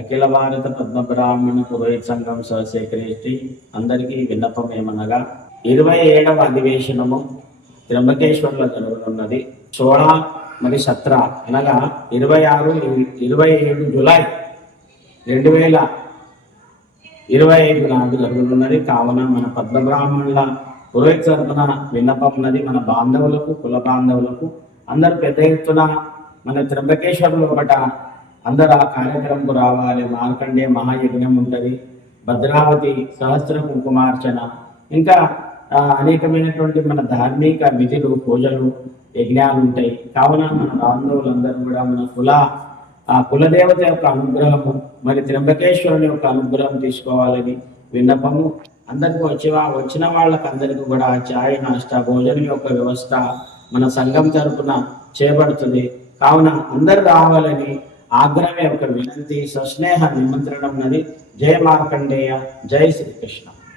అఖిల భారత పద్మబ్రాహ్మణ పురోహిత సంఘం సహసేకరేష్టి అందరికీ విన్నపం ఏమనగా 27వ అధివేశనము త్రంబకేశ్వర్లో జరగనున్నది. 16 మరి 17 అనగా 26-27 జూలై 2025 నాడు జరుగుతున్నది. కావున మన పద్మబ్రాహ్మణుల పురోహిత తరపున విన్నపం ఉన్నది. మన బాంధవులకు, కుల బాంధవులకు అందరు పెద్ద ఎత్తున మన త్రంబకేశ్వర్ లోపట అందరూ ఆ కార్యక్రమంకు రావాలి. మార్కండే మహాయజ్ఞం ఉంటుంది, భద్రావతి సహస్ర కుంకుమార్చన, ఇంకా అనేకమైనటువంటి మన ధార్మిక విధులు, పూజలు, యజ్ఞాలు ఉంటాయి. కావున మన బాంధవులందరూ కూడా మన కులదేవత యొక్క అనుగ్రహము, మరి త్రంబకేశ్వరుని యొక్క అనుగ్రహం తీసుకోవాలని విన్నపము. అందరికీ వచ్చిన వాళ్ళకి అందరికీ కూడా చాయ్, నాష్టా, భోజనం యొక్క వ్యవస్థ మన సంఘం తరపున చేయబడుతుంది. కావున అందరు రావాలని ఆగ్రహమే ఒక వినంతి, సస్నేహ నిమంత్రణం ఉన్నది. జయ మార్కండేయ, జై శ్రీకృష్ణ.